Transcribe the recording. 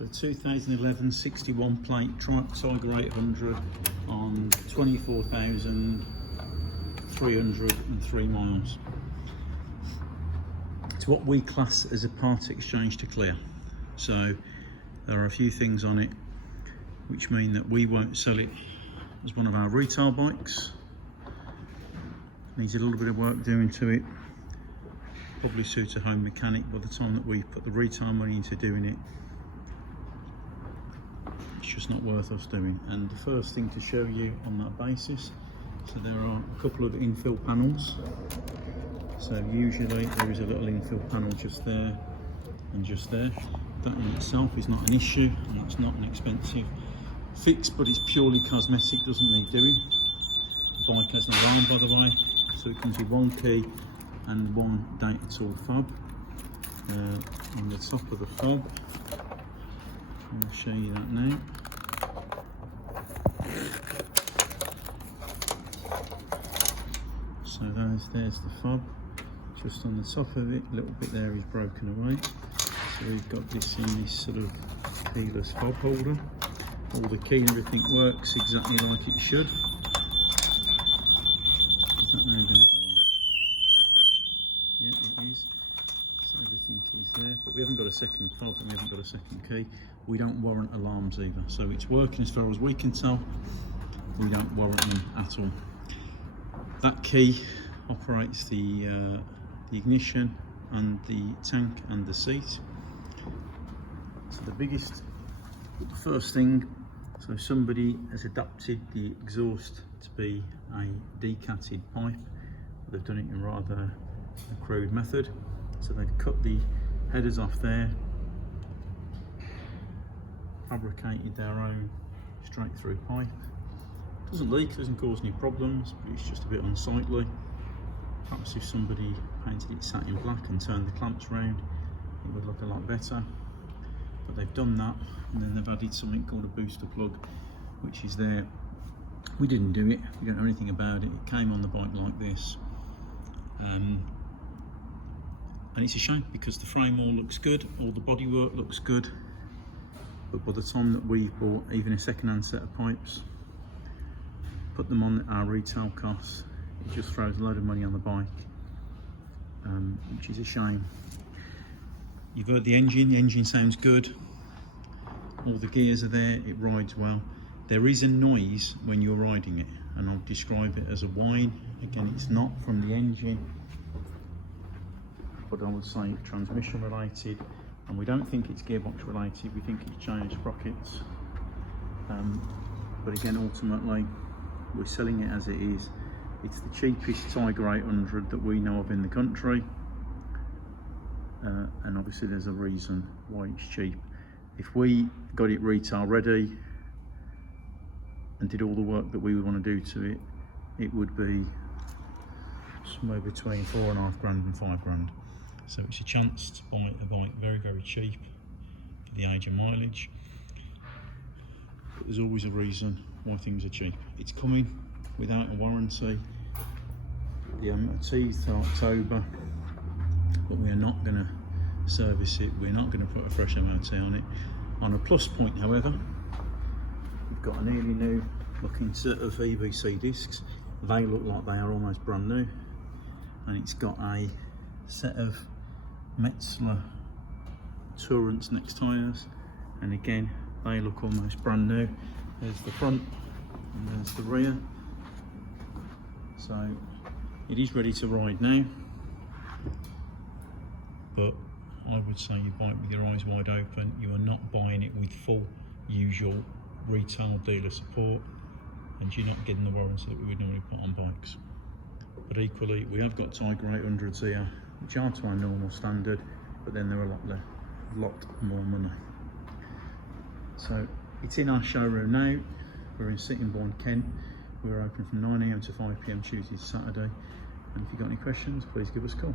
A 2011 61 plate Tiger 800 on 24,303 miles. It's what we class as a part exchange to clear. So there are a few things on it which mean that we won't sell it as one of our retail bikes. Needs a little bit of work doing to it. Probably suit a home mechanic by the time that we put the retail money into doing it. It's just not worth us doing. And the first thing to show you on that basis, so there are a couple of infill panels. So usually there is a little infill panel just there and just there. That in itself is not an issue, and that's not an expensive fix, but it's purely cosmetic, doesn't need doing. The bike has an alarm, by the way, so it comes with one key and one data tool fob. On the top of the fob, I'll show you that now. So there's the fob. Just on the top of it, a little bit there is broken away. So we've got this in this sort of keyless fob holder. All the key and everything works exactly like it should. Is that now going to go on? Yeah, it is. So everything is there, but we haven't got a second fob and we haven't got a second key. We don't warrant alarms either, so it's working as far as we can tell. We don't warrant them at all. That key operates the ignition and the tank and the seat. So the first thing, so somebody has adapted the exhaust to be a decatted pipe. They've done it in rather a crude method. So they've cut the headers off there, fabricated their own straight through pipe. Doesn't leak, doesn't cause any problems, but it's just a bit unsightly. Perhaps if somebody painted it satin black and turned the clamps round, it would look a lot better. But they've done that, and then they've added something called a booster plug, which is there. We didn't do it, we don't know anything about it. It came on the bike like this. And it's a shame because the frame all looks good, all the bodywork looks good. But by the time that we've bought even a second-hand set of pipes, put them on our retail costs, it just throws a load of money on the bike, which is a shame. You've heard the engine sounds good, all the gears are there, it rides well. There is a noise when you're riding it, and I'll describe it as a whine. Again, it's not from the engine, but I would say transmission related, and we don't think it's gearbox related, we think it's chain sprockets. But again, ultimately, we're selling it as it is. It's the cheapest Tiger 800 that we know of in the country, and obviously there's a reason why it's cheap. If we got it retail ready and did all the work that we would want to do to it, it would be somewhere between £4.5 grand and £5 grand. So it's a chance to buy a bike very, very cheap for the age and mileage. But there's always a reason why things are cheap. It's coming without a warranty. The MOT is till October, but we are not going to service it. We're not going to put a fresh MOT on it. On a plus point, however, we've got a nearly new looking set of EBC discs. They look like they are almost brand new, and it's got a set of Metzeler Tourance next tyres, and again they look almost brand new. There's the front and there's the rear, so it is ready to ride now. But I would say you buy it with your eyes wide open. You are not buying it with full usual retail dealer support, and you're not getting the warranty that we would normally put on bikes. But equally, we have got Tiger 800s here, which are to our normal standard, but then they're a lot more money. So it's in our showroom now. We're in Sittingbourne, Kent. We're open from 9 AM to 5 PM Tuesday to Saturday. And if you've got any questions, please give us a call.